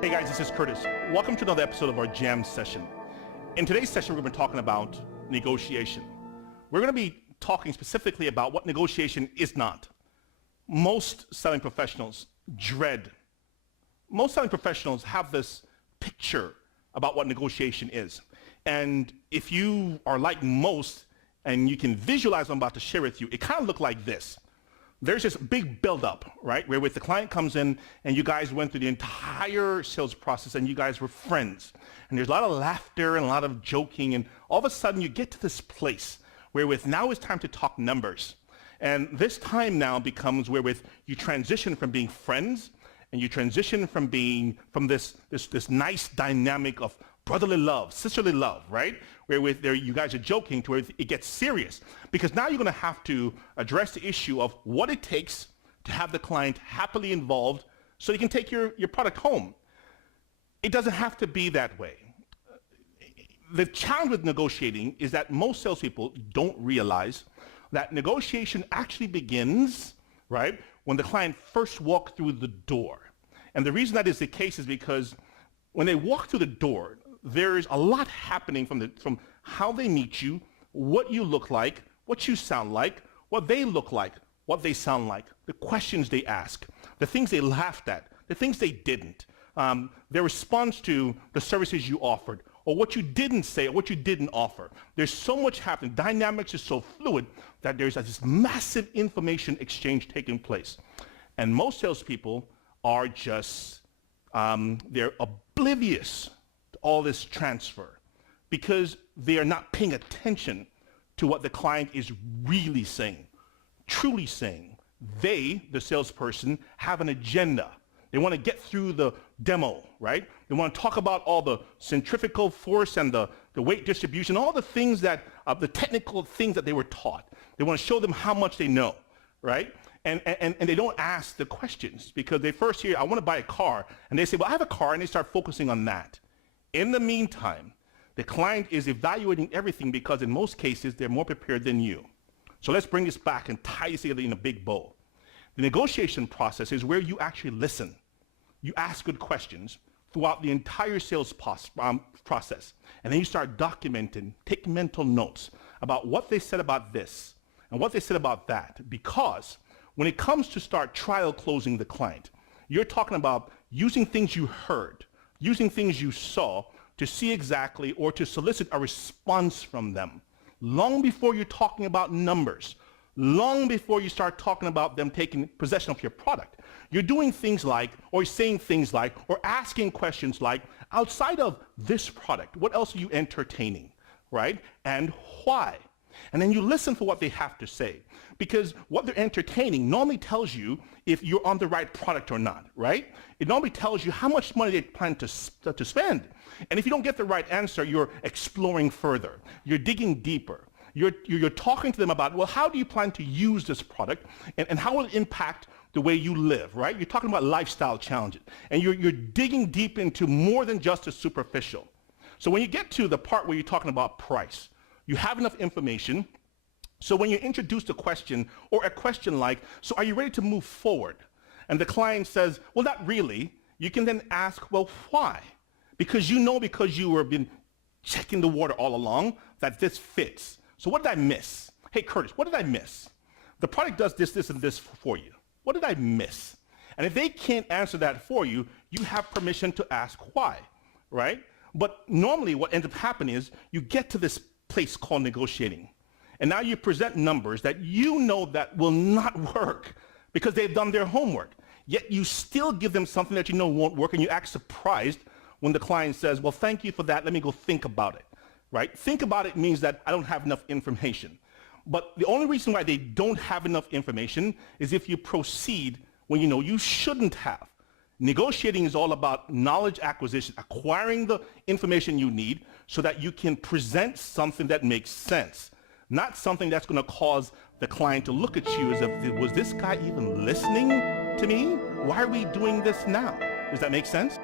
Hey guys, this is Kurtis. Welcome to another episode of our Jam session. In today's session, we're going to be talking about negotiation. We're going to be talking specifically about what negotiation is not. Most selling professionals dread. Most selling professionals have this picture about what negotiation is. And if you are like most and you can visualize what I'm about to share with you, it kind of looks like this. There's this big buildup, right, where the client comes in and you guys went through the entire sales process and you guys were friends. And there's a lot of laughter and a lot of joking, and all of a sudden you get to this place where now it's time to talk numbers. And this time now becomes where you transition from being friends and you transition from this nice dynamic of brotherly love, sisterly love, right? Where you guys are joking to where it gets serious. Because now you're going to have to address the issue of what it takes to have the client happily involved so you can take your product home. It doesn't have to be that way. The challenge with negotiating is that most salespeople don't realize that negotiation actually begins, right, when the client first walks through the door. And the reason that is the case is because when they walk through the door, there's a lot happening from how they meet you, what you look like, what you sound like, what they look like, what they sound like, the questions they ask, the things they laughed at, the things they didn't, their response to the services you offered, or what you didn't say, or what you didn't offer. There's so much happening. Dynamics is so fluid that there's this massive information exchange taking place. And most salespeople are just, they're oblivious to all this transfer because they are not paying attention to what the client is really saying, truly saying. They, the salesperson, have an agenda. They want to get through the demo, right? They want to talk about all the centrifugal force and the weight distribution, all the things that, the technical things that they were taught. They want to show them how much they know, right? And they don't ask the questions because they first hear, I want to buy a car. And they say, well, I have a car, and they start focusing on that. In the meantime, the client is evaluating everything because in most cases, they're more prepared than you. So let's bring this back and tie this together in a big bow. The negotiation process is where you actually listen. You ask good questions throughout the entire sales process. And then you start documenting, take mental notes about what they said about this and what they said about that. Because when it comes to start trial closing the client, you're talking about using things you heard, using things you saw to see exactly or to solicit a response from them. Long before you're talking about numbers, long before you start talking about them taking possession of your product, you're doing things like, or saying things like, or asking questions like, outside of this product, what else are you entertaining, right? And why? And then you listen for what they have to say. Because what they're entertaining normally tells you if you're on the right product or not, right? It normally tells you how much money they plan to spend. And if you don't get the right answer, you're exploring further. You're digging deeper. You're talking to them about, well, how do you plan to use this product and how will it impact the way you live, right? You're talking about lifestyle challenges. And you're digging deep into more than just the superficial. So when you get to the part where you're talking about price, you have enough information. So when you introduce a question or a question like, so are you ready to move forward? And the client says, well, not really. You can then ask, well, why? Because you know, because you have been checking the water all along that this fits. So what did I miss? Hey, Kurtis, what did I miss? The product does this, this, and this for you. What did I miss? And if they can't answer that for you, you have permission to ask why, right? But normally what ends up happening is you get to this place called negotiating. And now you present numbers that you know that will not work because they've done their homework. Yet you still give them something that you know won't work, and you act surprised when the client says, well, thank you for that. Let me go think about it, right? Think about it means that I don't have enough information. But the only reason why they don't have enough information is if you proceed when you know you shouldn't have. Negotiating is all about knowledge acquisition, acquiring the information you need so that you can present something that makes sense, not something that's going to cause the client to look at you as if, was this guy even listening to me? Why are we doing this now? Does that make sense?